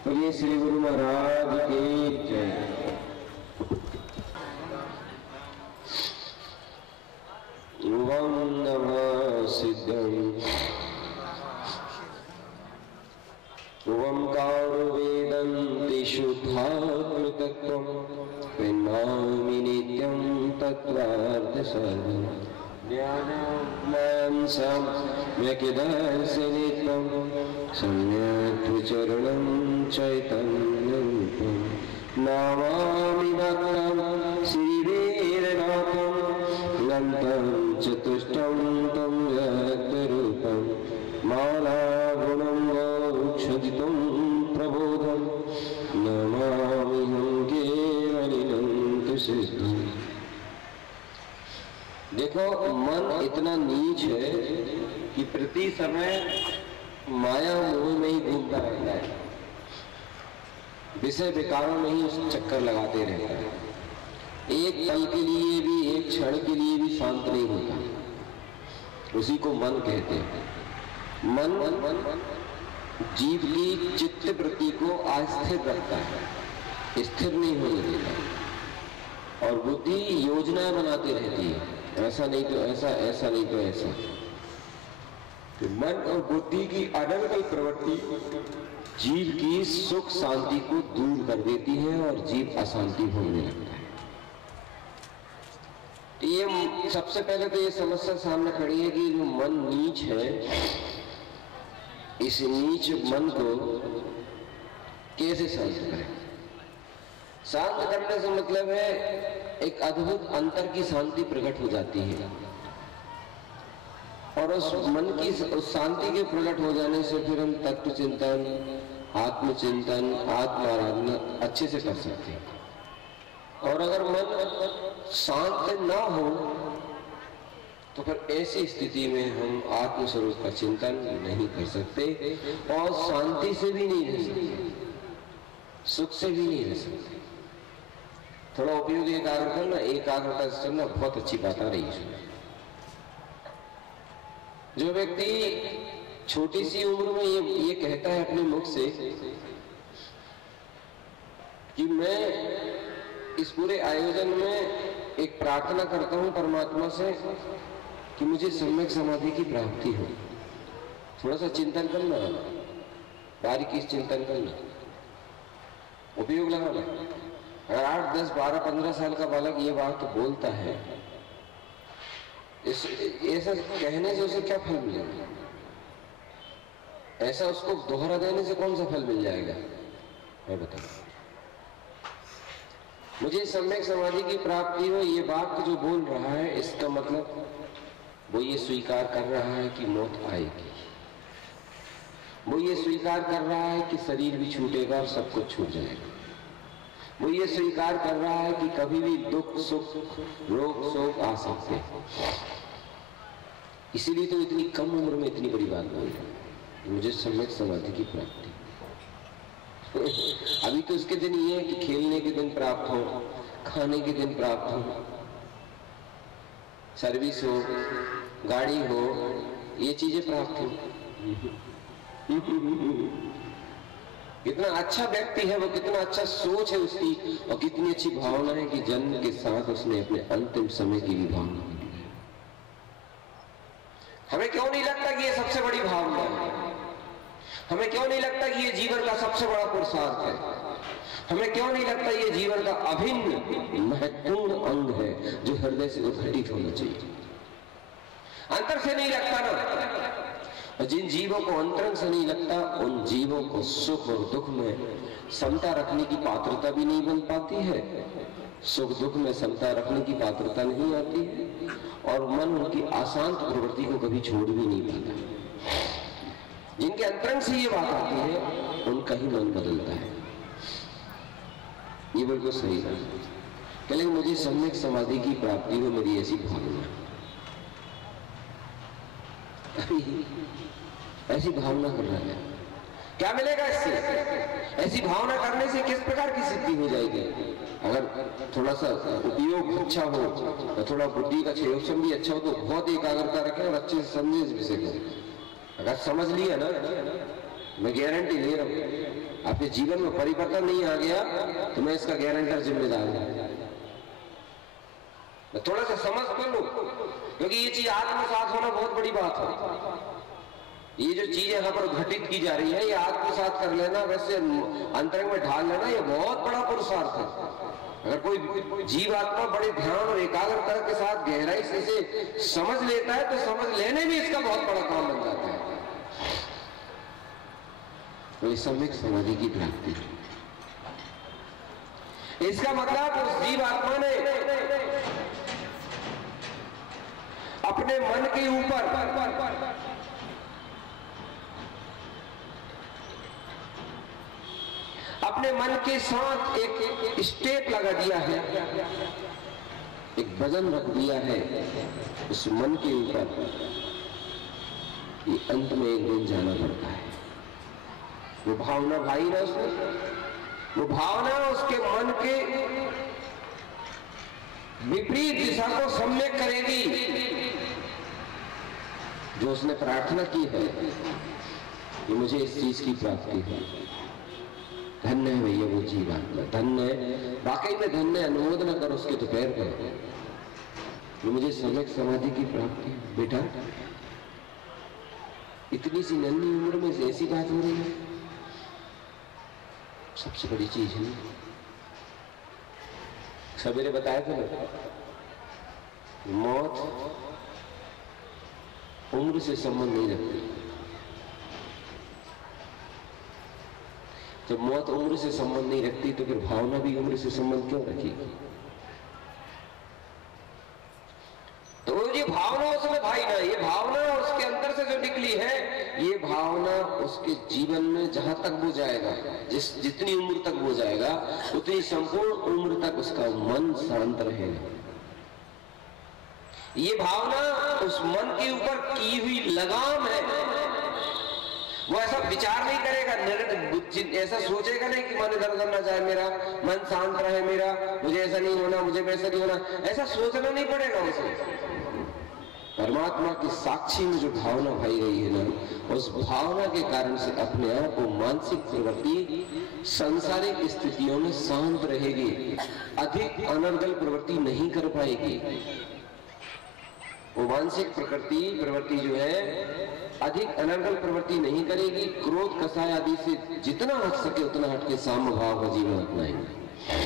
बोलिए श्री गुरु महाराज की जय। ओम नमः सिद्धं ओंकारो वेदन्ति शुद्धात्मतत्त्वं प्रणमामि नित्यं तत्त्वार्थसारं ज्ञानं सम्यक्दर्शनितं सम्यक् चरणं चैतन्यरूपं नमामि भक्तं श्रीवीरनाथं अनन्तं चतुष्टं तं व्यक्तरूपं मालागुणं मोक्षदितं प्रबोधं नमामिहं केवलिनन्तसिद्धम्। देखो, मन इतना नीच है कि प्रति समय माया मोह में ही घूमता रहता है, विषय विकारों में ही उस चक्कर लगाते रहता है। एक पल के लिए भी, एक क्षण के लिए भी शांत नहीं होता। उसी को मन कहते हैं। मन जीव की चित्त वृत्ति को अस्थिर रखता है, स्थिर नहीं होने देता, और बुद्धि योजनाएं बनाती रहती है, ऐसा नहीं तो ऐसा, ऐसा नहीं तो ऐसा। तो मन और बुद्धि की अनर्गल प्रवृत्ति जीव की सुख शांति को दूर कर देती है और जीव अशांति भोगने लगता है। ये सबसे पहले तो ये समस्या सामने खड़ी है कि जो मन नीच है, इस नीच मन को कैसे शांत करें। शांत करने से मतलब है एक अद्भुत अंतर की शांति प्रकट हो जाती है, और उस मन की उस शांति के प्रकट हो जाने से फिर हम तत्व चिंतन, आत्मचिंतन, आत्माराधना अच्छे से कर सकते हैं। और अगर मन शांत ना हो तो फिर ऐसी स्थिति में हम आत्मस्वरूप का चिंतन नहीं कर सकते और शांति से भी नहीं रह सकते, सुख से भी नहीं रह सकते। थोड़ा उपयोग एकाग्र करना, एकाग्रता से करना, बहुत अच्छी बात आ रही है। जो व्यक्ति छोटी सी उम्र में ये कहता है अपने मुख से कि मैं इस पूरे आयोजन में एक प्रार्थना करता हूं परमात्मा से कि मुझे सम्यक समाधि की प्राप्ति हो, थोड़ा सा चिंतन करना, बारीकी से चिंतन करना, उपयोग लगाना। अगर 8, 10, 12, 15 साल का बालक ये बात बोलता है, ऐसा कहने से उसे क्या फल मिलेगा? ऐसा उसको दोहरा देने से कौन सा फल मिल जाएगा? मैं बताऊं, मुझे सम्यक समाधि की प्राप्ति हो, ये बात जो बोल रहा है, इसका मतलब वो ये स्वीकार कर रहा है कि मौत आएगी। वो ये स्वीकार कर रहा है कि शरीर भी छूटेगा और सब कुछ छूट जाएगा। वो ये स्वीकार कर रहा है कि कभी भी दुख, सुख, रोग, शोक आ सकते हैं। इसीलिए तो इतनी कम उम्र में इतनी बड़ी बात बोल रहा है, मुझे सम्यक समाधि की प्राप्ति। अभी तो उसके दिन ये है कि खेलने के दिन प्राप्त हो, खाने के दिन प्राप्त हो, सर्विस हो, गाड़ी हो, ये चीजें प्राप्त हो। कितना अच्छा व्यक्ति है वो, कितना अच्छा सोच है उसकी, और कितनी अच्छी भावना है कि जन्म के साथ उसने अपने अंतिम समय की भी भावना की। हमें क्यों नहीं लगता कि ये सबसे बड़ी भावना है? हमें क्यों नहीं लगता कि ये जीवन का सबसे बड़ा पुरुषार्थ है? हमें क्यों नहीं लगता ये जीवन का अभिन्न महत्वपूर्ण अंग है जो हृदय से उद्घटित होना चाहिए? अंतर से नहीं लगता ना। और जिन जीवों को अंतरंग से नहीं लगता, उन जीवों को सुख और दुख में समता रखने की पात्रता भी नहीं बन पाती है, सुख दुख में समता रखने की पात्रता नहीं आती है, और मन उनकी अशांत प्रवृत्ति को कभी छोड़ भी नहीं पाता। जिनके अंतरंग से ये बात आती है, उनका ही मन बदलता है। ये बिल्कुल सही है। लेकिन मुझे सम्यक समाधि की प्राप्ति हो, मेरी ऐसी भावना, ऐसी भावना कर रहा है। क्या मिलेगा इससे? ऐसी भावना करने से किस प्रकार की सिद्धि हो जाएगी? अगर थोड़ा सा उपयोग अच्छा हो, थोड़ा बुद्धि का संयोजन भी अच्छा हो, तो बहुत एकाग्रता रखें और अच्छे से समझे इस विषय को। अगर समझ लिया ना, मैं गारंटी ले रहा हूं, आपके जीवन में परिवर्तन नहीं आ गया तो मैं इसका गारंटर जिम्मेदार हूं। मैं थोड़ा सा समझ कर लूं, क्योंकि ये चीज आत्मसात होना बहुत बड़ी बात है। ये जो चीज यहाँ पर घटित की जा रही है, ये आत्मसात कर लेना, वैसे अंतरंग में ढाल लेना, ये बहुत बड़ा पुरुषार्थ है। अगर कोई जीव आत्मा बड़े ध्यान और एकाग्रता के साथ गहराई से इसे समझ लेता है तो समझ लेने में इसका बहुत बड़ा काम बन जाता है। तो सम्यक समाधि की प्राप्ति, इसका मतलब उस जीव आत्मा ने अपने मन के ऊपर अपने मन के साथ एक स्टेप लगा दिया है, एक वजन रख दिया है उस मन के ऊपर। ये अंत में एक दिन जाना पड़ता है। वो भावना भाई ना उसमें, वो भावना उसके मन के विपरीत दिशा को सम्यक करेगी। जो उसने प्रार्थना की है कि मुझे इस चीज की प्राप्ति है, धन्य है भैया वो जीव आत्मा, धन्य है, वाकई में धन्य है। अनुमोदन कर उसके तो पैर करो, जो मुझे सम्यक समाधि की प्राप्ति है। बेटा इतनी सी नन्ही उम्र में ऐसी बात हो रही है, सबसे बड़ी चीज है। सवेरे बताया था ना, मौत उम्र से संबंध नहीं रखती। जब मौत उम्र से संबंध नहीं रखती तो फिर भावना भी उम्र से संबंध क्यों रखेगी? तो ये भावना उसमें भाई ना, ये भावना उसके अंदर से जो निकली है, ये भावना उसके जीवन में जहां तक वो जाएगा, जितनी उम्र तक वो जाएगा, उतनी संपूर्ण उम्र तक उसका मन शांत रहेगा। ये भावना उस मन के ऊपर की हुई लगाम है। वो ऐसा विचार नहीं करेगा, ऐसा सोचेगा नहीं कि मन इधर उधर ना जाए, मेरा मन शांत रहे, मेरा मुझे ऐसा नहीं होना, मुझे वैसा नहीं होना, ऐसा सोचना नहीं पड़ेगा उसे। परमात्मा की साक्षी में जो भावना भाई रही है ना, उस भावना के कारण से अपने आप को मानसिक प्रवृत्ति सांसारिक स्थितियों में शांत रहेगी, अधिक अनर्गल प्रवृत्ति नहीं कर पाएगी। वो मानसिक प्रवृत्ति जो है अधिक अनर्गल प्रवृत्ति नहीं करेगी। क्रोध कसाय आदि से जितना हट सके उतना हट के साम्य भाव का जीवन अपनाएंगे,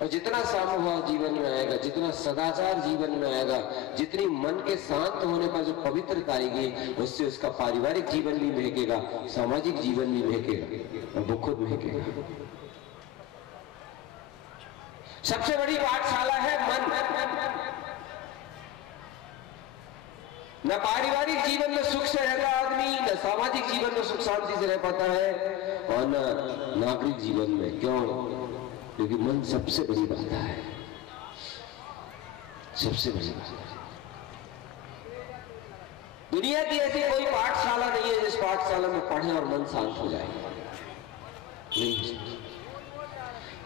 और जितना साम्य भाव जीवन में आएगा, जितना सदाचार जीवन में आएगा, जितनी मन के शांत होने पर जो पवित्रता आएगी, उससे उसका पारिवारिक जीवन भी महकेगा, सामाजिक जीवन भी महकेगा, और वो खुद महकेगा। सबसे बड़ी पाठशाला है मन। न पारिवारिक जीवन में सुख से रहता आदमी, न सामाजिक जीवन में सुख शांति से रह पाता है, और न नागरिक जीवन में। क्यों? क्योंकि मन सबसे बड़ी बाधा है, सबसे बड़ी बाधा। दुनिया की ऐसी कोई पाठशाला नहीं है जिस पाठशाला में पढ़े और मन शांत हो जाए। नहीं,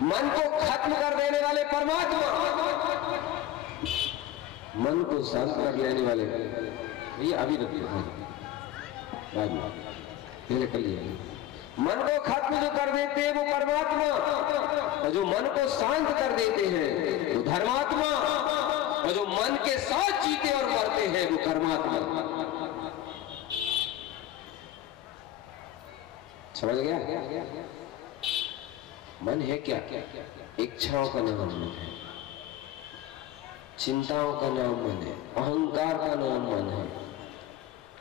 मन को खत्म कर देने वाले परमात्मा, मन को शांत कर लेने वाले भैया अभी रखिए, बाद में पहले कर लिया। मन को खत्म जो कर देते हैं वो परमात्मा, और जो मन को शांत कर देते हैं वो धर्मात्मा, और जो मन के साथ जीते और मरते हैं वो कर्मात्मा। समझ गया? मन है क्या? इच्छाओं का नाम मन है, चिंताओं का नाम मन है, अहंकार का नाम मन है,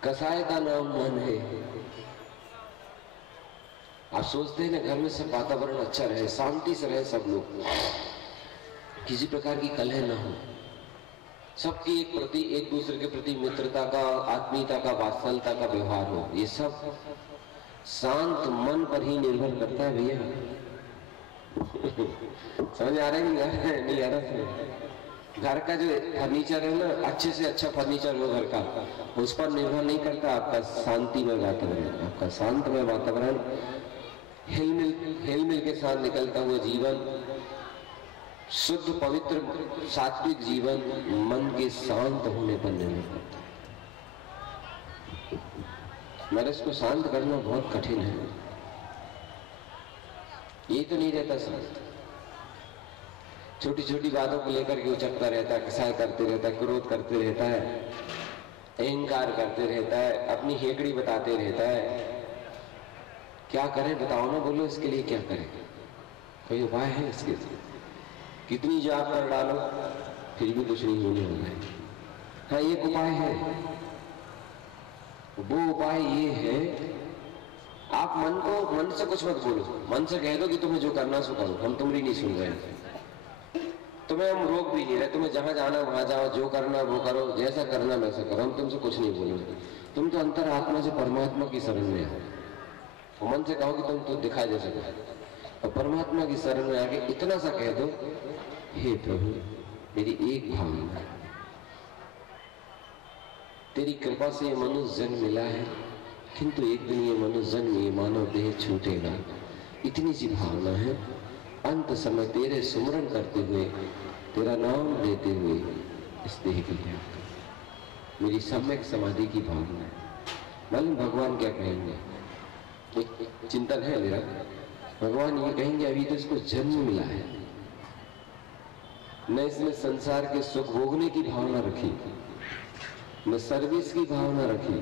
कसाय का नाम मन है। आप सोचते हैं ना घर में सब वातावरण अच्छा रहे, शांति से रहे, सब लोग, किसी प्रकार की कलह ना हो, सबकी एक दूसरे के प्रति मित्रता का, आत्मीयता का, वात्सल्यता का व्यवहार हो, ये सब शांत मन पर ही निर्भर करता है भैया। समझ आ रहा है? नहीं आ रहा? घर का जो फर्नीचर है ना, अच्छे से अच्छा फर्नीचर हो घर का, उस पर निर्भर नहीं करता आपका शांतिमय वातावरण। आपका शांतमय वातावरण, हिलमिल के साथ निकलता हुआ जीवन, शुद्ध पवित्र सात्विक जीवन मन के शांत होने पर निर्भर करता है। मगर इसको शांत करना बहुत कठिन है। ये तो नहीं रहता शांत, छोटी छोटी बातों को लेकर के उचकता रहता है, कसाय करते रहता है, क्रोध करते रहता है, अहंकार करते रहता है, अपनी हेकड़ी बताते रहता है। क्या करें बताओ ना, बोलो इसके लिए क्या करें? कोई उपाय है इसके लिए? कितनी जाप कर डालो फिर भी कुछ नहीं होने वाला है। हाँ, एक उपाय है, वो उपाय ये है, आप मन से कुछ मत बोलो, मन से कह दो कि तुम्हें जो करना सो करो, हम तुम्हारी नहीं सुन रहे हैं, तुम्हें हम रोक भी नहीं रहे, तुम्हें जहां जाना वहां जाओ, जो करना वो करो, जैसा करना वैसा करो, हम तुमसे कुछ नहीं बोलेंगे। तुम तो अंतर आत्मा से परमात्मा की शरण में आओ। मन से कहो कि तुम तो दिखाई दे सको, और परमात्मा की शरण में आके इतना सा कह दो, हे प्रभु मेरी एक भावना, तेरी कृपा से ये मनुष्य जन्म मिला है, किंतु एक दिन ये मनुष्य जन्म, ये मानव देह छूटेगा, इतनी सी भावना है। अंत समय तेरे सुमरन करते हुए, तेरा नाम लेते हुए इस देह को त्याग कर। मेरी सम्यक समाधि की भावना है। मालूम भगवान क्या कहेंगे? एक चिंतन है मेरा, भगवान ये कहेंगे अभी तो इसको जन्म मिला है, न इसने संसार के सुख भोगने की भावना रखी, न सर्विस की भावना रखी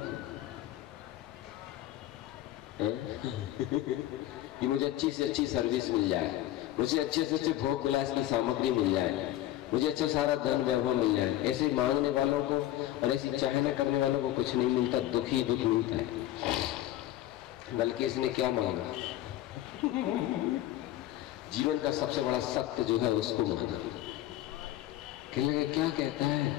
कि मुझे अच्छी से अच्छी सर्विस मिल जाए, मुझे अच्छे से अच्छे भोग विलास की सामग्री मिल जाए, मुझे अच्छा सारा धन वैभव मिल जाए। ऐसे मांगने वालों को और ऐसी चाहना करने वालों को कुछ नहीं मिलता, दुख ही दुख मिलता है। बल्कि इसने क्या मांगा? जीवन का सबसे बड़ा सत्य जो है उसको मांगा। कहने लगे क्या कहता है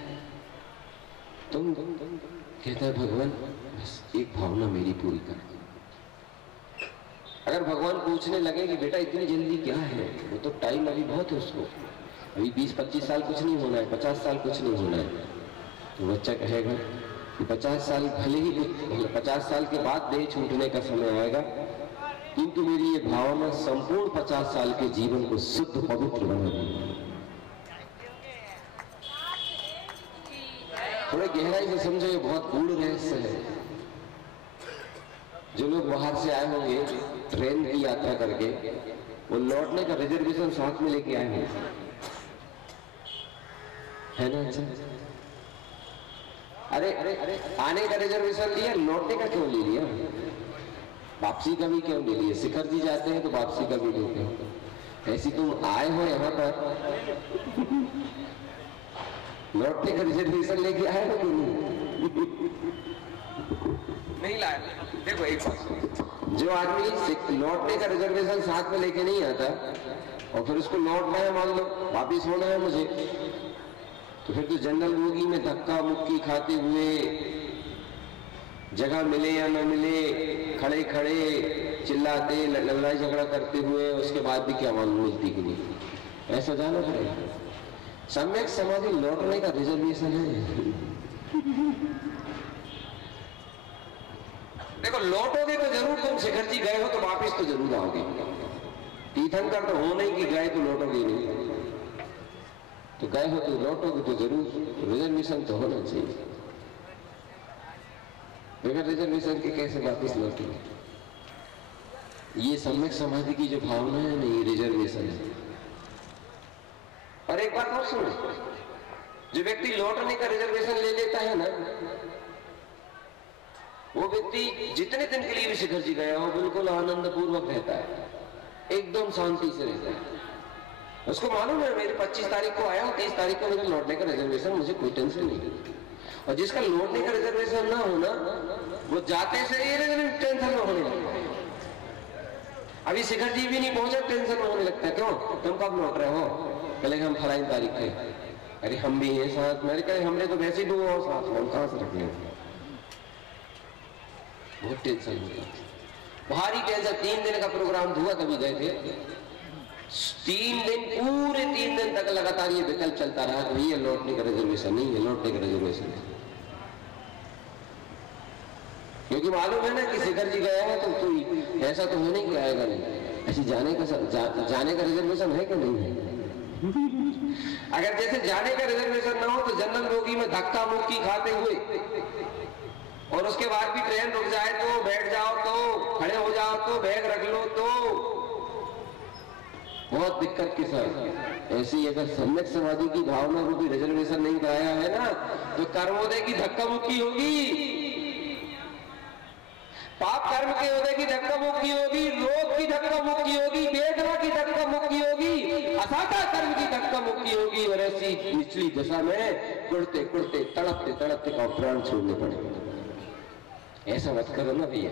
तुम? कहता है भगवान बस एक भावना मेरी पूरी कर। अगर भगवान पूछने लगे कि बेटा इतनी जल्दी क्या है, वो तो टाइम अभी बहुत है उसको, अभी 20-25 साल कुछ नहीं होना है, 50 साल कुछ नहीं होना है, तो बच्चा कहेगा कि 50 साल भले ही 50 साल के बाद देह छूटने का समय आएगा, किंतु मेरी ये भावना संपूर्ण 50 साल के जीवन को शुद्ध पवित्र बना देगी। थोड़े गहराई से समझो, ये बहुत गूढ़ रहस्य है। जो लोग बाहर से आए होंगे ट्रेन की यात्रा करके, वो लौटने का रिजर्वेशन साथ में लेके आए होंगे, है ना? अच्छा, अरे अरे अरे आने का रिजर्वेशन लिया, लौटने का क्यों ले लिया? वापसी का भी क्यों ले लिया? शिखर जी जाते हैं तो वापसी का भी लेते हैं। ऐसी तुम आए हो यहाँ पर, लौटने का रिजर्वेशन लेके आए हो कि नहीं लाया? देखो एक बात, जो आदमी लौटने का रिजर्वेशन साथ में लेके नहीं आता और फिर उसको लौटना है, मान लो वापिस होना है मुझे, तो फिर तो जनरल बोगी में धक्का मुक्की खाते हुए, जगह मिले या न मिले, खड़े खड़े चिल्लाते लड़ाई झगड़ा करते हुए, उसके बाद भी क्या मालूम मिलती कि नहीं, ऐसा जाना पड़ेगा। सम्यक समाधि लौटने का रिजर्वेशन है। देखो लौटोगे तो जरूर, तुम शिखर जी गए हो तो वापिस तो जरूर आओगे। तीर्थंकर तो हो नहीं कि गए तो लौटोगे नहीं, तो गए हो तो लौटोगे तो जरूर। रिजर्वेशन तो होना चाहिए, बगैर रिजर्वेशन के कैसे वापिस लौटेंगे? ये सम्यक समाधि की जो भावना है ना, ये रिजर्वेशन है। और एक बात और सुनो, जो व्यक्ति लौटने का रिजर्वेशन ले लेता है ना, वो व्यक्ति जितने दिन के लिए भी शिखर जी गया हो बिल्कुल आनंद पूर्वक रहता है, एकदम शांति से रहता है। उसको मालूम है मेरे 25 तारीख को आया हूं, 30 तारीख को मेरे लौटने का रिजर्वेशन, मुझे कोई टेंशन नहीं। और जिसका लौटने का रिजर्वेशन ना होना, वो जाते से ही टेंशन में होने लगता है। अभी शिखर जी भी नहीं पहुंचे, टेंशन में होने लगता है। क्यों? तुम कब लौट रहे हो? पहले हम फलानी तारीख थे। अरे हम भी हैं साथ में। अरे हमने तो वैसे ही 2 और साथ में, हम कहां से रखने? बहुत टेंशन होता है, भारी टेंशन। 3 दिन का प्रोग्राम हुआ तभी गए थे। 3 दिन, पूरे 3 दिन तक लगातार ये विकल्प चलता रहा कि ये लौटने का रिजर्वेशन नहीं है, लौटने का रिजर्वेशन है। क्योंकि मालूम है ना कि शिखर जी गया है तो कोई ऐसा तो है नहीं कि आएगा नहीं। ऐसी जाने का रिजर्वेशन है कि नहीं है? अगर जैसे जाने का रिजर्वेशन ना हो तो जनरल बोगी में धक्का मुक्की खाते हुए, और उसके बाद भी ट्रेन रुक जाए तो खड़े हो जाओ तो, बैग रख लो तो, बहुत दिक्कत के साथ। ऐसी अगर सम्यक समाधि की भावना को भी रिजर्वेशन नहीं कराया है ना, तो कर्मोदय की धक्का मुक्की होगी, पाप कर्म के उदय की धक्का मुक्की होगी, रोग की धक्का मुक्की होगी, वेदना की धक्का मुक्की होगी, असाधा कर्म की धक्का मुक्की होगी। और ऐसी निचली दशा में कुड़ते कुड़ते तड़पते तड़पते का प्राण छोड़ने पड़े। ऐसा मत करो ना भैया।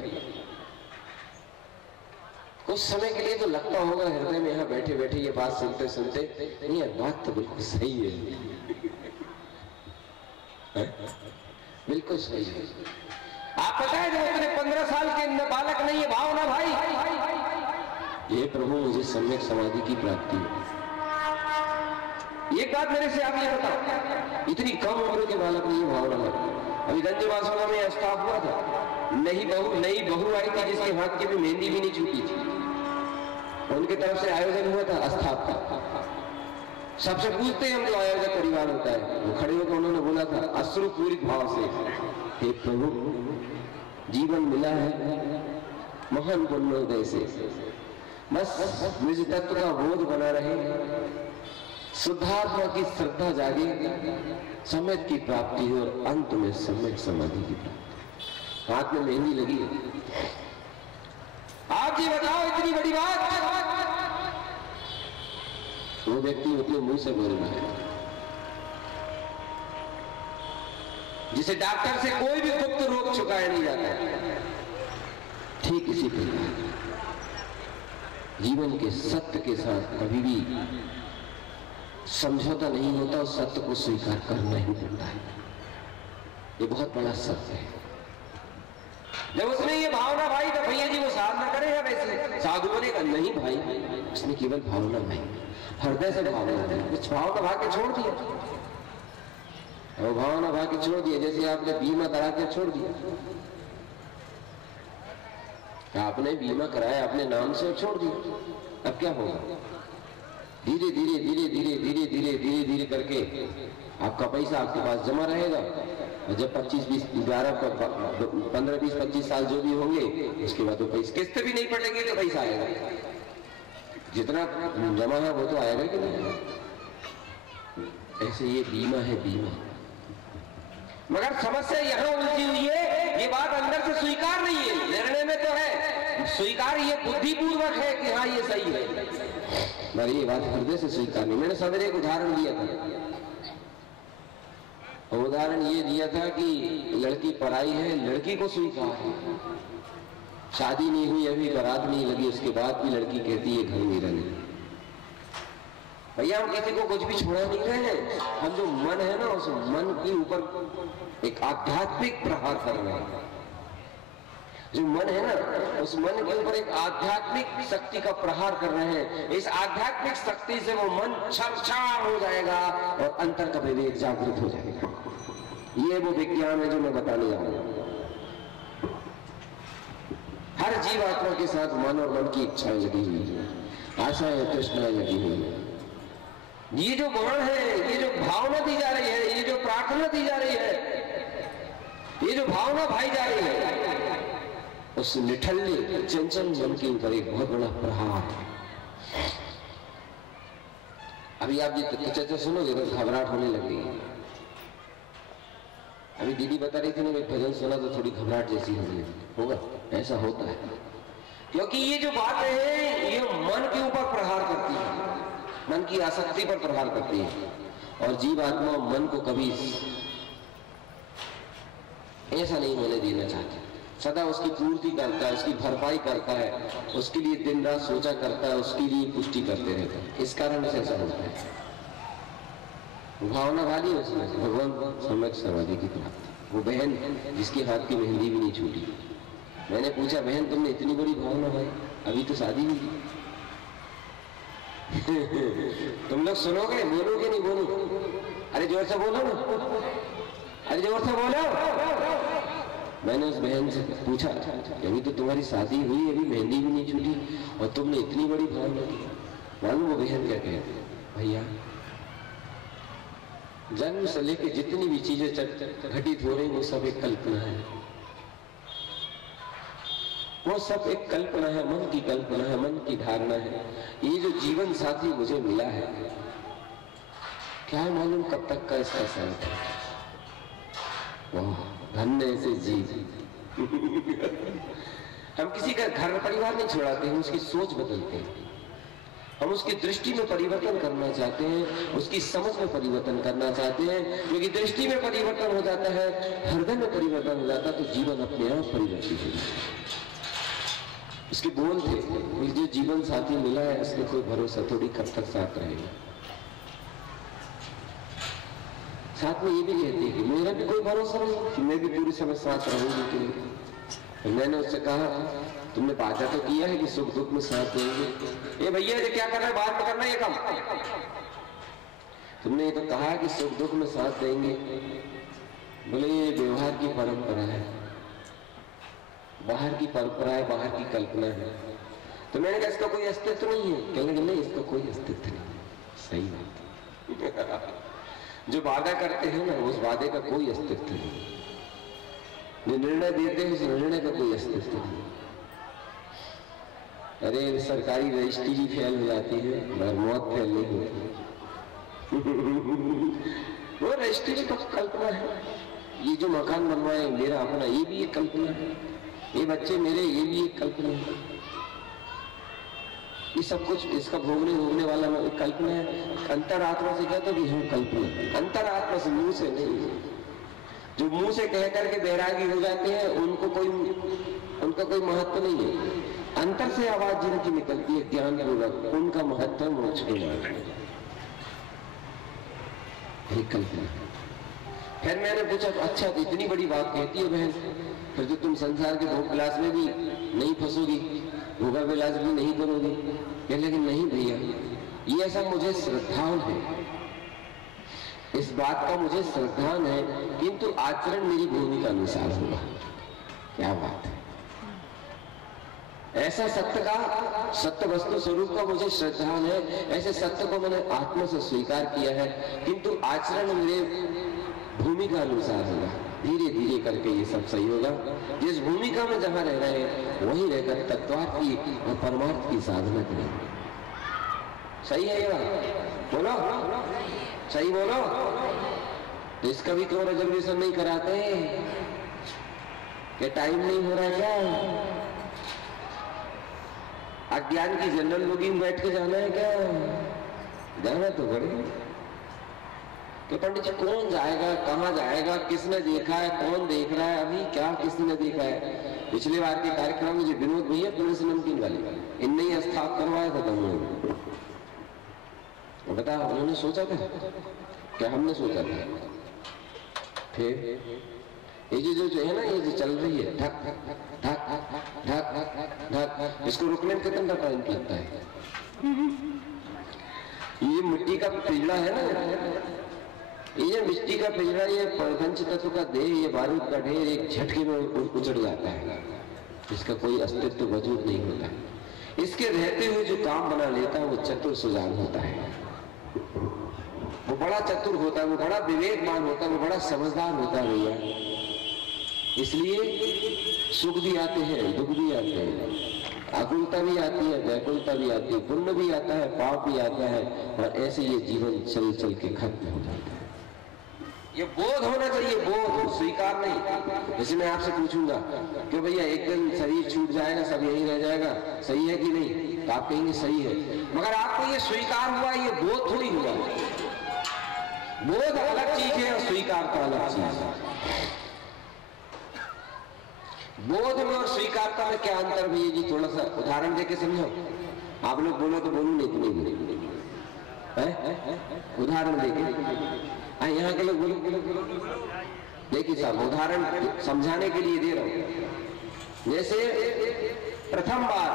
कुछ समय के लिए तो लगता होगा हृदय में, यहाँ बैठे बैठे ये बात सुनते सुनते, नहीं यार बात तो बिल्कुल सही है, बिल्कुल सही है। आप पता है जब अपने 15 साल के बालक नहीं है भावना भाई, ये प्रभु मुझे सम्यक समाधि की प्राप्ति है। एक बात मेरे से आप ये बताओ, इतनी कम उम्र के बालक नहीं है भावना भाई। अभी गंजवासुला में स्टाफ हुआ था, नई बहू आई थी जिसके हाथ की भी मेहंदी भी नहीं छूटी थी, उनकी तरफ से आयोजन हुआ था अस्थाप का। सबसे पूछते हैं हम जो आयोजक परिवार होता है, वो खड़े होकर उन्होंने बोला था अश्रुपूरित भाव से, हे प्रभु जीवन मिला है महान पुण्योदय से, बस निज तत्व का बोध बना रहे, शुद्धात्मा की श्रद्धा जागे, सम्यक की प्राप्ति और अंत में सम्यक समाधि की प्राप्ति। हाथ में मेहंदी लगी है। आप जी बताओ इतनी बड़ी बात, वो व्यक्ति अपने मुंह से बोल रहा है, जिसे डॉक्टर से कोई भी गुप्त रोग चुकाया नहीं जाता। ठीक इसी प्रकार जीवन के सत्य के साथ कभी भी समझौता नहीं होता और सत्य को स्वीकार करना ही पड़ता है। ये बहुत बड़ा सत्य है। जब उसने ये भावना भाई तो भैया जी वो साधना करेगा वैसे, साधु बनेगा नहीं भाई, उसने केवल भावना भाई, हृदय से भावना, कुछ भावना भाग के छोड़ दिया, वो भावना भाग के छोड़ दिया। जैसे आपने बीमा करा के छोड़ दिया, आपने बीमा कराया अपने नाम से छोड़ दिया, अब क्या होगा? धीरे धीरे धीरे धीरे धीरे धीरे धीरे धीरे करके आपका पैसा आपके पास जमा रहेगा, और जब 15-20-25 साल जो भी होंगे, उसके बाद तो पैसे किस्त भी नहीं पड़ेंगे तो पैसा आएगा, जितना जमा है वो तो आएगा कि नहीं। ऐसे ये बीमा है बीमा। मगर समस्या यहाँ उलझी हुई है, ये बात अंदर से स्वीकार नहीं है, निर्णय में तो है स्वीकार, ये बुद्धिपूर्वक है कि हाँ ये सही है, मगर ये बात हृदय से स्वीकार नहीं। मैंने सवेरे एक उदाहरण दिया था, उदाहरण ये दिया था कि लड़की पढ़ाई है, लड़की को स्वीकार है, शादी नहीं हुई अभी, बारात नहीं लगी, उसके बाद भी लड़की कहती है घर नहीं रहने। भैया हम किसी को कुछ भी छोड़ा नहीं रहे हैं, हम जो मन है ना उस मन के ऊपर एक आध्यात्मिक प्रहार कर रहे हैं। जो मन है ना उस मन के ऊपर एक आध्यात्मिक शक्ति का प्रहार कर रहे हैं। इस आध्यात्मिक शक्ति से वो मन छरछार हो जाएगा और अंतर का विवेक जागृत हो जाएगा। ये वो विज्ञान है जो मैं बताने जा रहा हूं। हर जीवात्मा के साथ मन और मन की इच्छाएं लगी हुई है, आशाएं तृष्णाएं लगी हुई है। ये जो गुण है, ये जो भावना दी जा रही है, ये जो प्रार्थना दी जा रही है, ये जो भावना भाई जा रही है, उस निठल्ले चंचल मन के ऊपर एक बहुत बड़ा प्रहार है। अभी आप ये चर्चा सुनोगे तो घबराहट होने लगेगी। अभी दीदी बता रही थी ना, भजन सुना तो थोड़ी घबराहट जैसी होगा, ऐसा होता है क्योंकि ये जो बात है ये मन के ऊपर प्रहार करती है, मन की आसक्ति पर प्रहार करती है। और जीवात्मा मन को कभी ऐसा नहीं होने देना चाहती, सदा उसकी पूर्ति करता है, उसकी भरपाई करता है, उसके लिए दिन रात सोचा करता है, उसके लिए पुष्टि करते रहता है। इस कारण से ऐसा होता है। भावना वाली उसमें भगवान सम्यक समाधि की प्राप्ति। वो बहन जिसके हाथ की मेहंदी भी नहीं छूटी, मैंने पूछा बहन तुमने इतनी बड़ी भावना भाई, अभी तो शादी नहीं की। तुम लोग सुनोगे, बोलोगे नहीं? बोलो, अरे जोर से बोलो ना, अरे जोर से बोलो। मैंने उस बहन से पूछा अभी तो तुम्हारी शादी हुई, अभी मेहंदी भी नहीं छूटी और तुमने इतनी बड़ी भावना की। मालूम वो बहन क्या कहती? भैया जन्म से लेके जितनी भी चीजें घटित हो रही वो सब एक कल्पना है। वो सब एक कल्पना है, मन की कल्पना है, मन की धारणा है। ये जो जीवन साथी मुझे मिला है, क्या मालूम कब तक का इसका साथ है। वाह, धन्य से जीव। हम किसी का घर परिवार नहीं छोड़ाते, हम उसकी सोच बदलते हैं, हम उसकी दृष्टि में परिवर्तन करना चाहते हैं, उसकी समझ में परिवर्तन करना चाहते हैं। क्योंकि दृष्टि में परिवर्तन हो जाता है, हृदय में परिवर्तन हो जाता है, तो जीवन अपने आप परिवर्तित हो जाता है। उसके बोल थे, जो जीवन साथी मिला है उसमें कोई भरोसा थोड़ी कब तक साथ रहेगा। साथ में ये भी कहती है कि मेरा भी कोई भरोसा नहीं कि मैं भी पूरी समय साथ रहूंगी कि नहीं। मैंने उससे कहा, तुमने वादा तो किया है कि सुख दुख में साथ देंगे। ये भैया ये क्या कर रहा है, बात में करना ये काम। तुमने ये तो कहा कि सुख दुख में साथ देंगे। बोले ये व्यवहार की परंपरा है, बाहर की परंपरा है, बाहर की कल्पना है। तो मैंने कहा इसका कोई अस्तित्व नहीं है। कहने लगे नहीं, इसका कोई अस्तित्व नहीं। सही बात। जो वादा करते हैं ना, उस वादे का कोई अस्तित्व नहीं। जो निर्णय देते हैं, उस निर्णय का कोई अस्तित्व नहीं। अरे सरकारी रजिस्ट्री ही फेल हो जाती है, मगर मौत फेल नहीं होती। वो रजिस्ट्री की तो कल्पना है। ये जो मकान बनवाए मेरा अपना, ये भी एक कल्पना है। ये बच्चे मेरे, ये भी एक कल्पना है। ये सब कुछ इसका भोगने वाला कल्पना है। अंतरात्मा से कहते कि हम कल्पना, अंतरात्मा से, मुंह से नहीं। जो मुंह से कह करके बैरागी हो जाते हैं उनका कोई महत्व नहीं है। अंतर से आवाज जिनकी निकलती है ज्ञान पूर्वक, उनका महत्व मोक्ष के मार्ग में। कल्पना। फिर मैंने पूछा, अच्छा तो इतनी बड़ी बात कहती है बहन, फिर तो तुम संसार के भोग विलास में भी नहीं फंसोगी, भोगा विलास भी नहीं करोगी। लेकिन नहीं भैया, ये ऐसा मुझे श्रद्धान है, इस बात का मुझे श्रद्धान है, किंतु आचरण मेरी भूमिका अनुसार होगा। क्या बात है। ऐसा सत्य का, सत्य वस्तु स्वरूप का मुझे श्रद्धान है, ऐसे सत्य को मैंने आत्मा से स्वीकार किया है, किंतु आचरण मेरे भूमिका अनुसार होगा। धीरे धीरे करके ये सब सही होगा। जिस भूमिका में जहां रह रहे हैं वहीं रहकर तत्वार्थ की और परमार्थ की साधना करेंगे। सही है ये बात? बोलो सही बोलो। तो इसका भी क्यों रिजर्वेशन नहीं कराते? क्या टाइम नहीं हो रहा है क्या? अज्ञान की जनरल बुकिंग बैठ के जाना है क्या? जाना तो पड़ेगा। तो पंडित जी कौन जाएगा, कहाँ जाएगा, किसने देखा है, कौन देख रहा है, अभी क्या किसी ने देखा है? पिछले बार के कार्यक्रम में जो विनोद भैया पुलिस नमकीन वाले, इनने ही स्थाप करवाया था दमोह। बता, उन्होंने सोचा था क्या? हमने सोचा था। फिर ये जो है ना, ये जो चल रही है धक धक धक धक धक, इसको रुकने में कितना टाइम लगता है? ये मिट्टी का पिंजड़ा है ना, ये मिट्टी का पिंजड़ा, ये पंच तत्व का देह, ये बारूद का ढेर एक झटके में उजड़ जाता है। इसका कोई अस्तित्व वजूद नहीं होता है। इसके रहते हुए जो काम बना लेता है वो चतुर सुजान होता है, वो बड़ा चतुर होता है, वो बड़ा विवेकवान होता है, वो बड़ा समझदार होता है भैया। इसलिए सुख भी आते हैं, दुख भी आते हैं, आकुलता भी आती है, व्याकुलता भी आती है, पुण्य भी आता है, पाप भी आता है, और ऐसे ये जीवन चल चल के खत्म हो जाता है। ये बोध होना चाहिए, बोध, स्वीकार नहीं। जैसे मैं आपसे पूछूंगा क्यों भैया एक दिन शरीर छूट जाएगा, सब यही रह जाएगा, सही है कि नहीं? तो आप कहेंगे सही है, मगर आपको ये स्वीकार हुआ, ये बोध थोड़ी हुआ। बोध अलग चीज है और स्वीकार तो अलग चीज है। बोध में और स्वीकारता में क्या अंतर भैया जी? थोड़ा सा उदाहरण देके समझो। आप लोग बोलो तो बोलू, नहीं तो नहीं बोलो। उदाहरण देके यहाँ के लोग बोलो। देखिए साहब, उदाहरण समझाने के लिए दे रहा हूं। जैसे प्रथम बार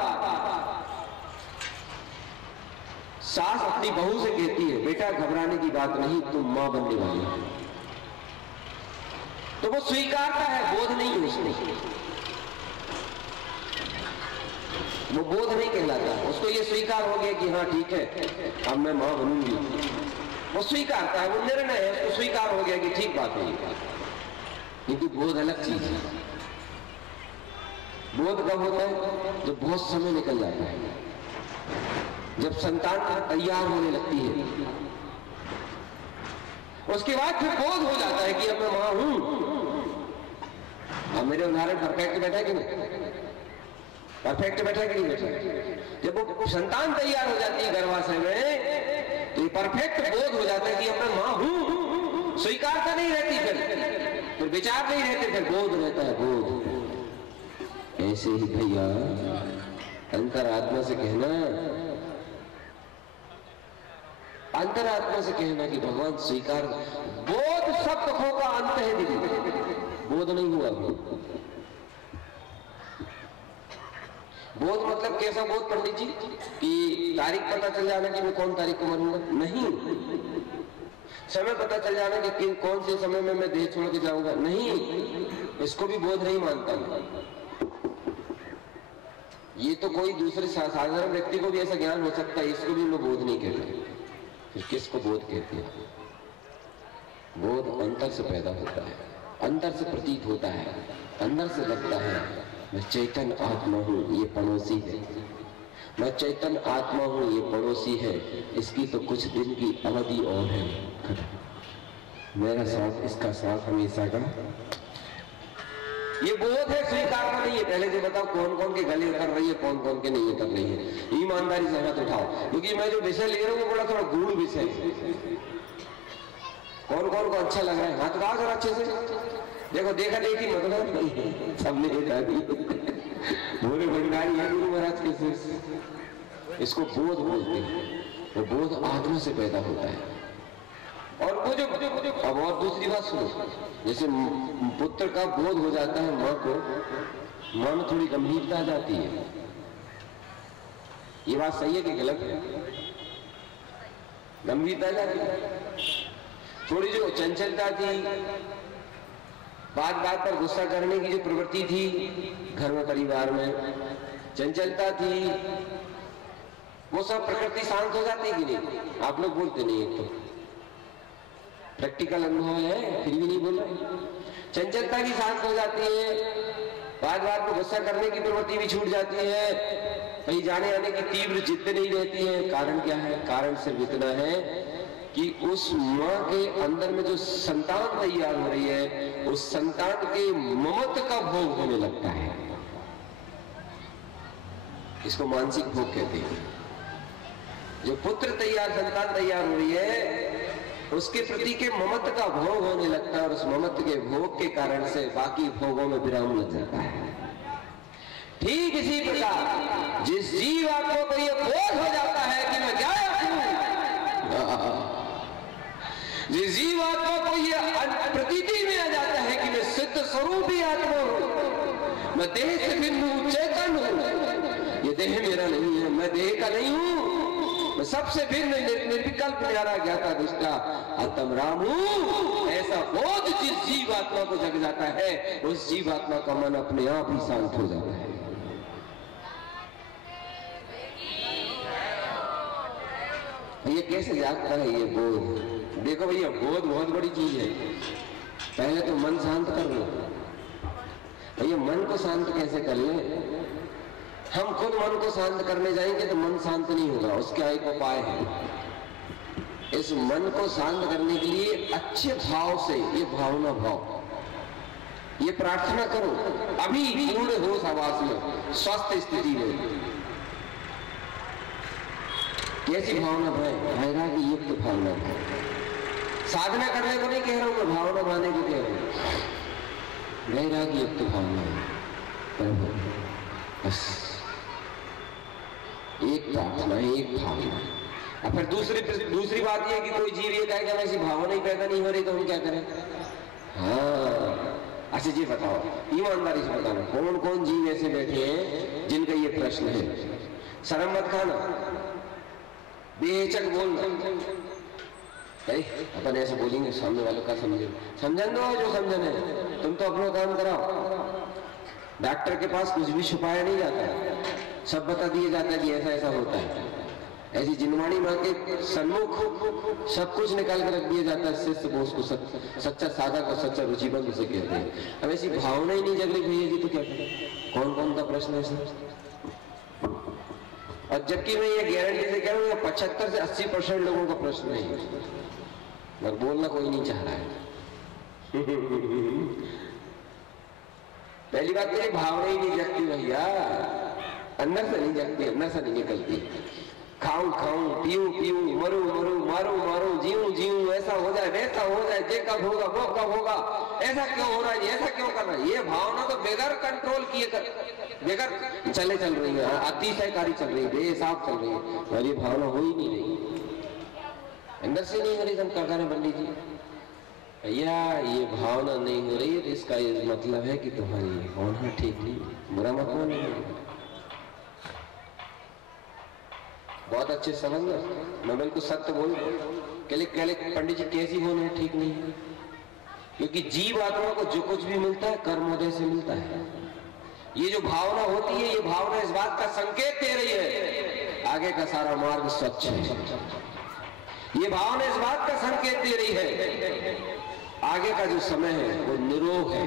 सास अपनी बहू से कहती है, बेटा घबराने की बात नहीं, तुम मां बनने वाली हो। तो वो स्वीकारता है, बोध नहीं है उसमें, वो बोध नहीं कहलाता। उसको ये स्वीकार हो गया कि हाँ ठीक है, अब मैं मां बनूंगी। वो स्वीकारता है, वो निर्णय है, उसको स्वीकार हो गया कि ठीक बात है। किंतु बोध अलग चीज है। बोध कब होता है? जब बहुत समय निकल जाता है, जब संतान तैयार होने लगती है, उसके बाद फिर बोध हो जाता है कि अब मैं मां हूं। अब मेरे उदाहरण परफेक्ट बैठा है कि नहीं? परफेक्ट बैठा है कि नहीं बैठा? जब वो संतान तैयार हो जाती है गर्भाशय में, तो ये परफेक्ट बोध हो जाता है कि अब मैं मां हूं। स्वीकारता नहीं रहती, फिर विचार नहीं रहते, फिर बोध रहता है, बोध। ऐसे ही भैया अंतरात्मा से कहना, अंतरात्मा से कहना कि भगवान स्वीकार। बोध सब दुखों का अंत है दीदी, बोध नहीं हुआ। बोध मतलब कैसा बोध पंडित जी? कि तारीख पता चल जाना कि मैं कौन तारीख को मरूंगा? नहीं। समय पता चल जाना कि कौन से समय में मैं देह छोड़ के जाऊंगा? नहीं, इसको भी बोध नहीं मानता मैं। ये तो कोई दूसरे साधारण व्यक्ति को भी ऐसा ज्ञान हो सकता है, इसको भी लोग बोध नहीं कहते। फिर किसको बोध कहते हैं? बोध अंतर से पैदा होता है, अंदर से प्रतीत होता है, अंदर से लगता है मैं चैतन्य आत्मा हूं, ये पड़ोसी है। मैं चैतन्य आत्मा हूं, ये पड़ोसी है। इसकी तो कुछ दिन की अवधि और है, मेरा साथ, इसका साथ हमेशा का। ये बोध है, स्वीकारना नहीं है। पहले से बताओ कौन कौन के गले उतर रही है, कौन कौन के नहीं उतर रही है। ईमानदारी से हाथ उठाओ, क्योंकि मैं जो विषय ले रहा हूँ वो बड़ा थोड़ा गूढ़ विषय है। कौन कौन को अच्छा लग रहा है? हाथ उठाओ जरा अच्छे से। देखो देखा देखी मतलब नहीं है, सबने भोरे भंडारी है गुरु महाराज के सिर। इसको बोध बोलते हैं। वो बोध आत्मा से पैदा होता है। और वो जो अब और दूसरी बात सुनो, जैसे पुत्र का बोध हो जाता है मां को, मां में थोड़ी गंभीरता आ जाती है। ये बात सही है कि गलत है? गंभीरता आ जाती है। थोड़ी जो चंचलता थी, बात बात पर गुस्सा करने की जो प्रवृत्ति थी घर में, परिवार में चंचलता थी, वो सब प्रकृति शांत हो जाती कि नहीं? आप लोग बोलते नहीं है, तो प्रैक्टिकल अनुभव है, फिर भी नहीं बोल रहे। चंचलता भी शांत हो जाती है, बात बात में गुस्सा करने की प्रवृत्ति भी छूट जाती है, कहीं जाने आने की तीव्र जिद नहीं रहती है। कारण क्या है? कारण सिर्फ इतना है कि उस मां के अंदर में जो संतान तैयार हो रही है, उस संतान के ममत्व का भोग होने लगता है। इसको मानसिक भोग कहते हैं। जो पुत्र तैयार, संतान तैयार हो रही है, उसके प्रति के ममत्व का भोग होने लगता है, और उस ममत्व के भोग के कारण से बाकी भोगों में विराम लग जाता है। ठीक इसी प्रकार जिस जीव आत्मा को यह बोध हो जाता है कि मैं क्या हूं, जिस जीव आत्मा को यह प्रतीति में आ जाता है कि मैं सिद्ध स्वरूप ही आत्मा हूं, मैं देह से भिन्न हूं, चेतन हूं, ये देह मेरा नहीं है, मैं देह का नहीं हूं, मैं सबसे भिन्न निर्विकल्प न्यारा ज्ञाता दृष्टा आत्म राम हूं। ऐसा बोध जिस जीव आत्मा को जग जाता है, उस जीव आत्मा का मन अपने आप ही शांत हो जाता है। ये कैसे जागता है ये बोध? देखो भैया, बोध बहुत बड़ी चीज है। पहले तो मन शांत कर लो भैया। मन को शांत कैसे कर ले? हम खुद मन को शांत करने जाएंगे तो मन शांत नहीं होगा। उसका एक उपाय है। इस मन को शांत करने के लिए अच्छे भाव से, ये भावना भाव, ये प्रार्थना करो अभी पूर्ण होश आवास में, स्वस्थ स्थिति में। कैसी भावना भाई? वैराग्य युक्त भावना। साधना करने को नहीं कह रहा हूं मैं, भावना माने को कह रहा हूं। वैराग्य युक्त भावना, बस एक प्रार्थना, एक भावना। और फिर दूसरी बात यह है कि कोई जीव ये कहे कि ऐसी भावना ही पैदा नहीं हो रही, तो हम क्या करें? हाँ, अच्छा जी बताओ, ईमानदारी से बताना, कौन कौन जीव ऐसे बैठे हैं जिनका ये प्रश्न है? शर्म मत खाना, बेहिचक बोलना। अपन ऐसे बोलेंगे सामने वालों का समझन दो जो समझन है। तुम तो अपना काम कराओ। डॉक्टर के पास कुछ भी छुपाया नहीं जाता है, सब बता दिया जाता है कि ऐसा ऐसा होता है। ऐसी जिनवाणी मां के सन्मुख सब कुछ निकाल कर रख दिया जाता है। शिष्य वो उसको सच्चा साधक और सच्चा रुचिबंध उसे कहते हैं। अब ऐसी भावना ही नहीं जग रही भैया जी, तो क्या करें? कौन कौन का प्रश्न है सर? और जबकि मैं ये गारंटी से कह रहा हूँ 75 से 80% लोगों का प्रश्न नहीं है, मगर बोलना कोई नहीं चाह रहा है। पहली बात तो ये भावना ही नहीं जगती भैया, अंदर से नहीं जगती, अंदर से नहीं निकलती। खाऊं खाऊं, पीऊं पीऊं, मरूं मरूं, मारूं मारूं, जीऊं जीऊं, ऐसा हो जाए वैसा हो जाए, ये कब होगा वो कब होगा, ऐसा क्यों हो रहा है, ऐसा क्यों कर रहा है, ये भावना तो बेगर कंट्रोल किए बेगर चल रही है, अतिशयकारी चल रही है, बेहिसाब चल रही है, और ये भावना हो ही नहीं रही, अंदर से नहीं हो रही। हम कर पंडित जी भैया ये भावना नहीं हो रही है तो इसका ये मतलब है कि तुम्हारी भावना ठीक नहीं, बुरा मत मानो। बहुत अच्छे समझ लो, मैं बिल्कुल सत्य बोल कहले पंडित जी कैसी होने है ठीक नहीं है, क्योंकि जीव आत्मा को जो कुछ भी मिलता है कर्मोदय से मिलता है। ये जो भावना होती है, ये भावना इस बात का संकेत दे रही है आगे का सारा मार्ग स्वच्छ है। ये भावना इस बात का संकेत दे रही है आगे का जो समय है वो निरोग है,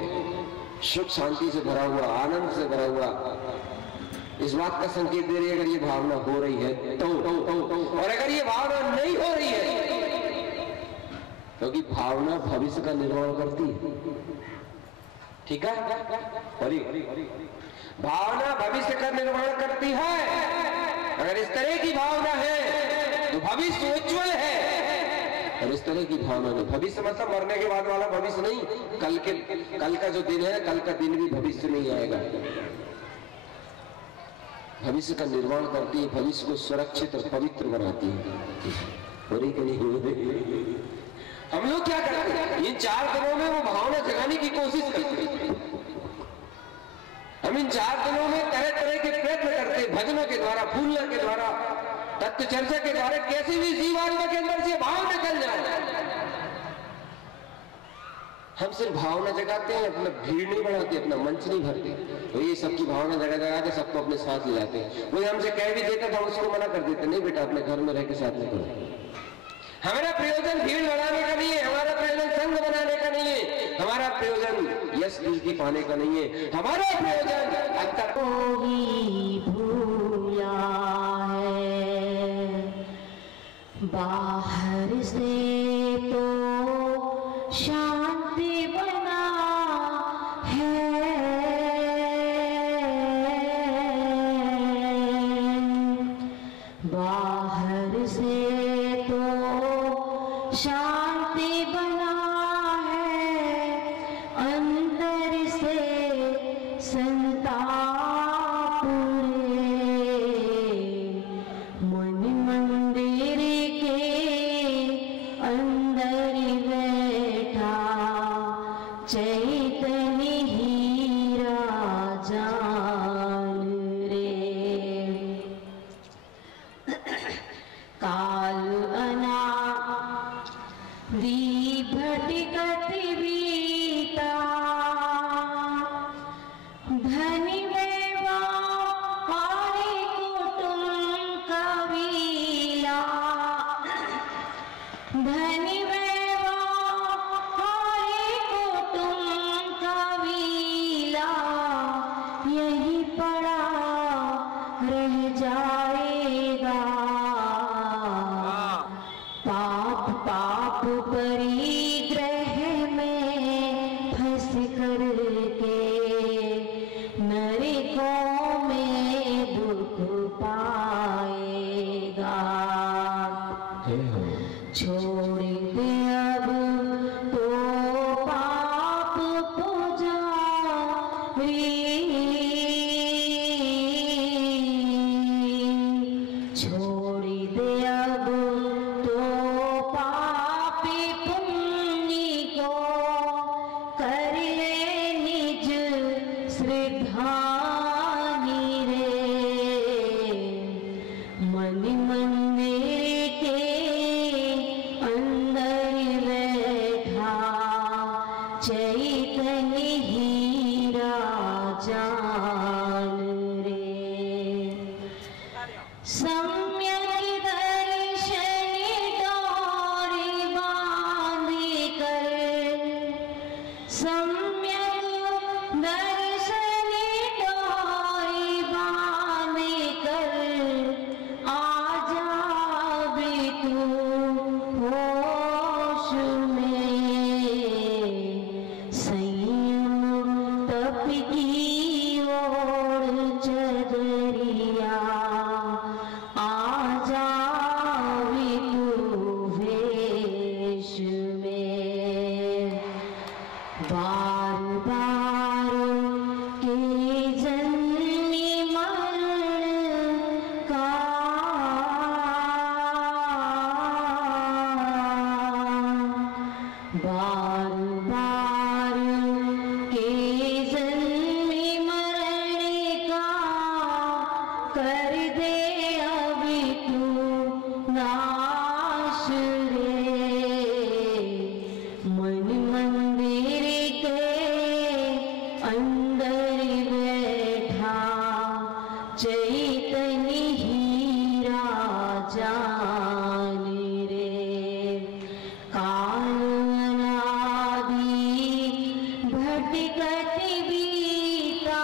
सुख शांति से भरा हुआ, आनंद से भरा हुआ, इस बात का संकेत दे रही है। अगर ये भावना हो रही है तो और अगर ये भावना नहीं हो रही है, क्योंकि भावना भविष्य का निर्माण करती है, ठीक है? भावना भविष्य का निर्माण करती है। अगर इस तरह की भावना है तो भविष्य उज्ज्वल है, और इस तरह की भावना नहीं, भविष्य मतलब मरने के बाद वाला भविष्य नहीं, कल का जो दिन है, कल का दिन भी भविष्य नहीं आएगा। भविष्य का निर्माण करती है, भविष्य को सुरक्षित और पवित्र बनाती है। हो रही कि नहीं हो रही? हम लोग क्या करते हैं, इन 4 दिनों में वो भावना जगाने की कोशिश करते हैं। हम इन 4 दिनों में तरह तरह के प्रयत्न करते हैं, भजनों के द्वारा, फूलने के द्वारा, तत्व चर्चा के द्वारा, कैसे भी जीवात्मा के अंदर से भाव निकल जाए। हम सिर्फ भावना जगाते हैं, अपना भीड़ नहीं बढ़ाते, अपना मंच नहीं भरते, तो ये सबकी भावना जगा के सबको अपने साथ ले जाते हैं। कोई हमसे कह भी देता तो हम उसको मना कर देते, नहीं बेटा अपने घर में रह के साथ में करो। हमारा प्रयोजन भीड़ बढ़ाने का नहीं है, हमारा प्रयोजन संघ बनाने का नहीं है, हमारा प्रयोजन यश कीर्ति पाने का नहीं है, हमारा प्रयोजन अंतर कोई भूला है बाहर से तो शांति बना है, बाहर से तो शांति बना है, अंदर से संताप रे, मन मंदिर के अंदर बैठा चैतन्य हीरा जान रे, काल अना भटकत बीता, धनी बेवा हारे कुटुंब कबीला, धनी बेवा हारे कुटुंब कबीला, यही पड़ा रह जाएगा, पाप पाप परिग्रह में फंस कर के नरकों में दुख पाएगा, छोड़ दे अब तो पाप पूजा छोड़ दे अब तो पापी पुण्य को, कर ले निज श्रद्धानी रे, मन मंदिर के अंदर बैठा चैतन्य हीरा जान रे, सम्यक कर दे अभी तू नाश रे, मन मंदिर के अंदर बैठा चैतन्य हीरा जाने रे। काल अनादि भटकत बीता,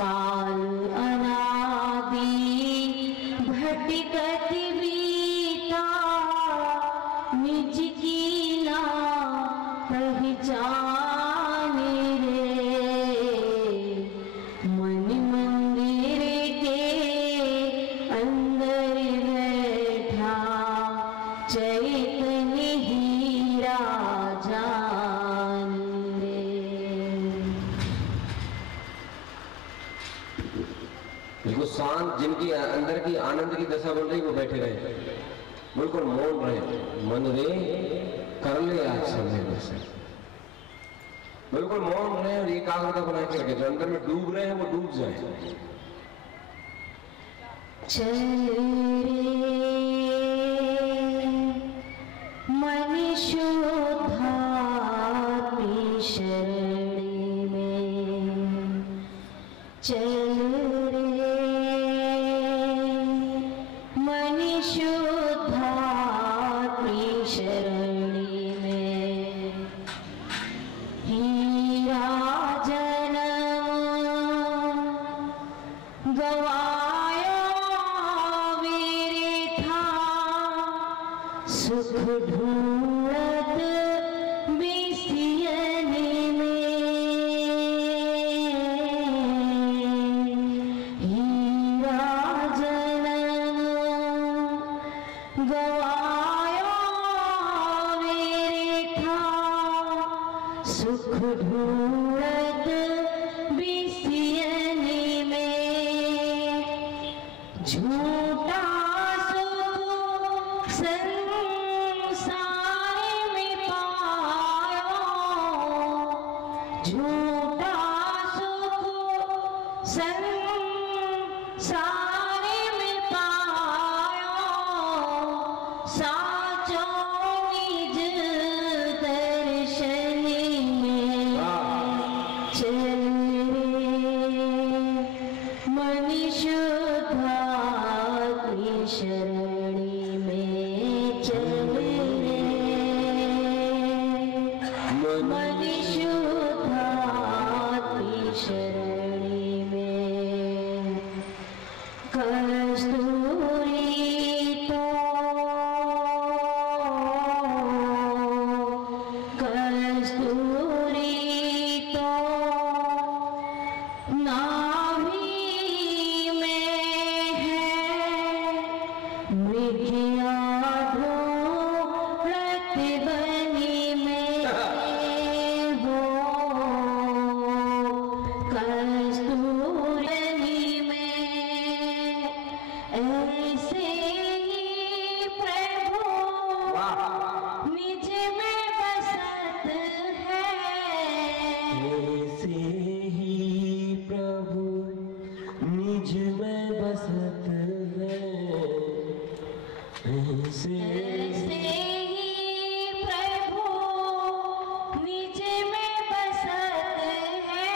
काल अनादि भटकत बीता, निज की ना पहचान रे, मन मंदिर के अंदर बैठा चैतन्य हीरा जान रे। बिल्कुल शांत, जिनकी अंदर की आनंद की दशा बन रही वो बैठे रहे, बिल्कुल मौन रहे। मन रे कर ले आज समय में से, बिल्कुल मौन रहे और एकाग्रता बना के रखे। जो अंदर में डूब रहे हैं वो डूब जाए। चल रे मन शुद्धात्मी शरण में, चल रे मन शुद्धात्मी शरण में। हीरा जन्म गवाया मेरे था, सुख ढूंढत बिसियन में। हीरा जन्म गवाया मेरे था, सुख ढूंढत बिसियन में। झूठा सुख संसार में पाया, झूठा सुख संसार में पाया, साचो निज दर्शन में। चल रे मन शुद्धात्मी शरण में, चल रे मन शुद्धात्मी शरण में। कस्तूरी तो कस्तूरी तो नाभि में है, मृगिया ढूंढत बनी में हो। कस्तूरी में ऐसे ही प्रभु निज में बसत है, ऐसे ही प्रभु निज में बसत है। ऐसे ऐसे ही प्रभु निज में बसत है,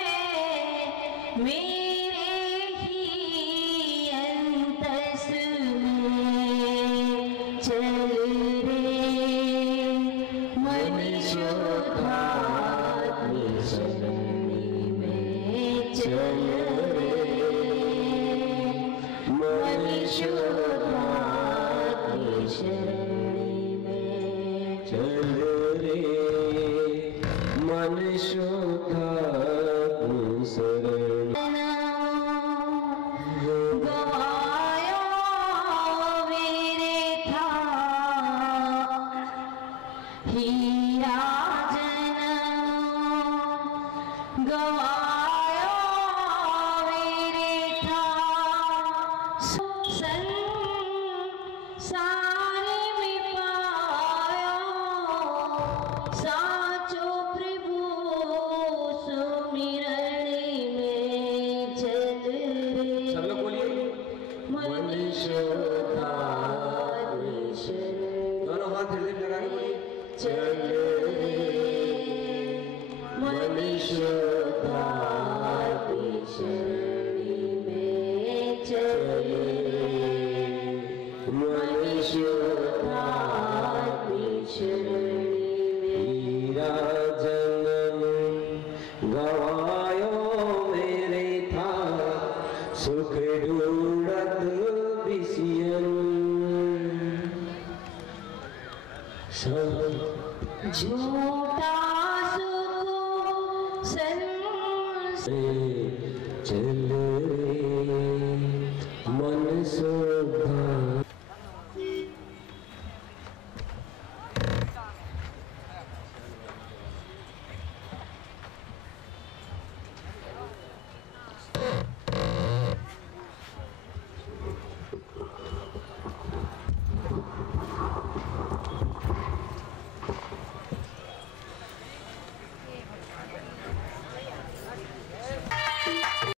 मेरे ही अंतस में। चल रे मन शुद्धात्मी शरण में, चल रे मन शुद्धात्मी शरण में। चल रे मन शुद्धात्मी शरण। गवाया मेरे था, हीरा जन्म गवाया मेरे था, संसार में पाया साचो प्रभु बिछड़ी में चले बिछड़ी हीरा जन्म गवायो मेरे था सुख ढूंढत बिसियन झूठा सुख से चल रे मन शोभा